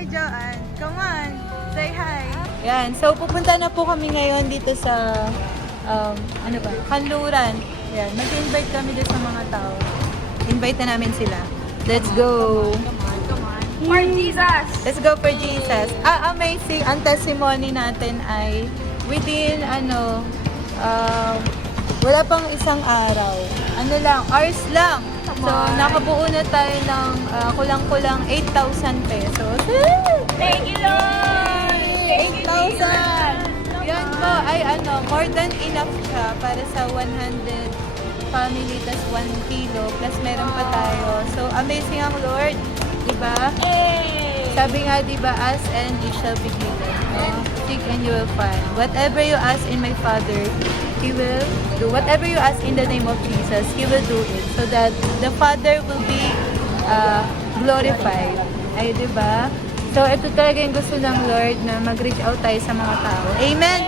Hi, Joanne. Come on, say hi. Yan, so pupunta na po kami ngayon dito sa, Kanluran. Yan, mag-invite kami dito sa mga tao. Invite na namin sila. Let's go! For Jesus! Let's go for Jesus. Amazing. Ang testimony natin ay within, wala pang isang araw. Hours lang. So, nakabuo na tayo ng kulang-kulang 8,000 pesos. Thank you, Lord! Thank you, 8,000! Yan po ay more than enough siya para sa 100 family, tas 1 kilo, plus meron pa tayo. So, amazing ang Lord. Diba? Hey! Sabi nga, diba, ask and it shall be given. And seek and you will find. Whatever you ask in my Father, He will do. Whatever you ask in the name of Jesus, He will do it. So that the Father will be glorified. Ay, diba? So, ito talaga yung gusto ng Lord na mag-reach out tayo sa mga tao. Amen?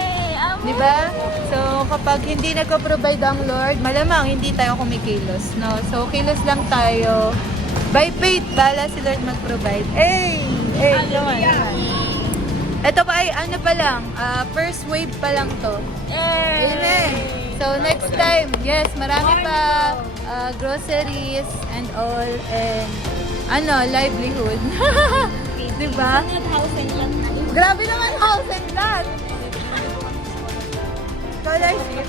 Diba? So, kapag hindi nagko-provide ang Lord, malamang hindi tayo kumikilos, no? So, kilos lang tayo. By faith, bala si Lord mag-provide. Hey! Naman. Ito pa ay pa lang, first wave pa lang to. Amen! So, next time, yes, marami pa groceries and all, and livelihood. Diba? Grabe naman house and lot! Scholarship.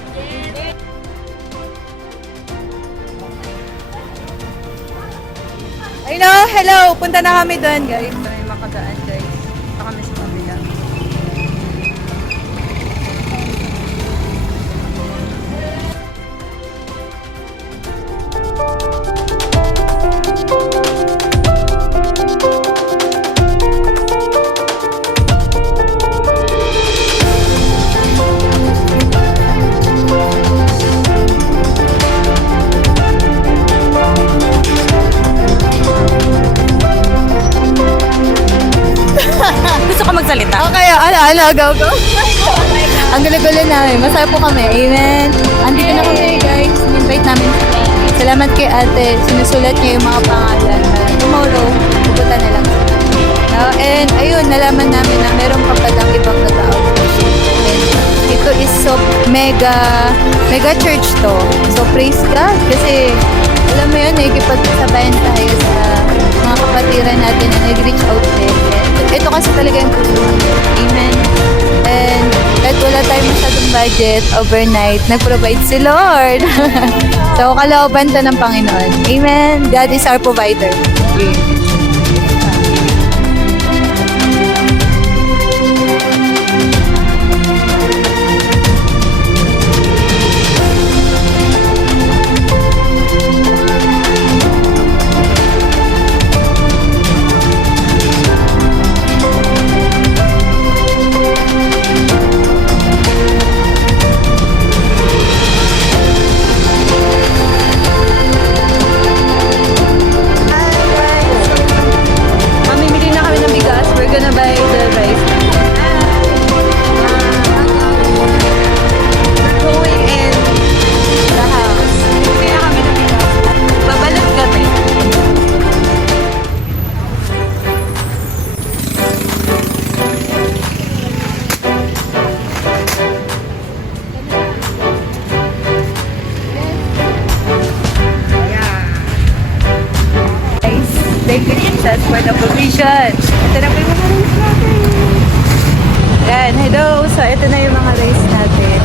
I know, hello! Punta na kami doon, guys. May makadaan, guys. Punta kami sa kabila. Gusto ko magsalita? Okay, go. Ang gulo-gulo namin. Masaya po kami. Amen. Andito na kami, guys. In-invite namin. Salamat kay ate. Sinusulat niya yung mga pangalan. Tomorrow, pupunta na lang. And ayun, nalaman namin na meron pa palang ibang nag-out. And ito is so mega church to. So praise God. Kasi alam mo yun, nakikipagsabayan tayo sa mga kapatiran natin na nag-reach out din. Ito kasi talaga yung puso. Amen. And kahit wala tayong masyadong budget overnight, nag-provide si Lord. So, kalooban to ng Panginoon. Amen. God is our provider. Amen. Thank you, Jesus, for the provision. Ito na po yung mga race natin. Yan, hello. So, ito na yung mga race natin.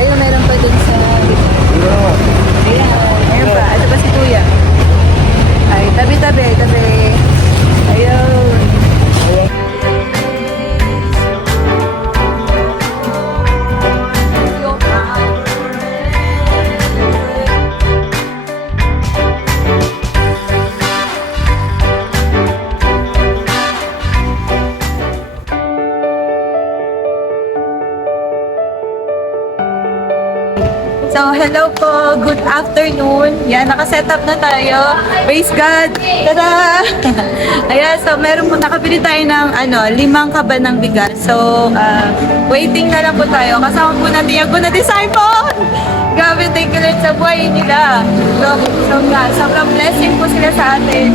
Ayun, meron pa dun sa... Ayan, ayun pa. Ito pa si Kuya. Ay, tabi. Ayun. So, hello po. Good afternoon. Yan, nakaset up na tayo. Praise God. Tada! Ayan, so meron po, nakabili tayo ng 5 kaban ng bigas. So, waiting na lang po tayo. Kasama po natin yung Guna Disciple. Grabe, thank you Lord sa buhay nila. So, sobrang blessing po sila sa atin.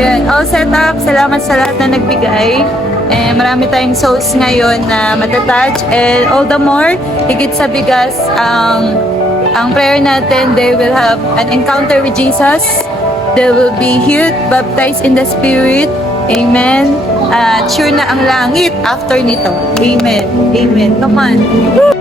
Yan. All set up. Salamat sa lahat na nagbigay. Marami tayong souls ngayon na matatouch. And all the more, higit sa bigas, ang prayer natin, they will have an encounter with Jesus. They will be healed, baptized in the Spirit. Amen. Sure na ang langit after nito. Amen. Amen. Come on.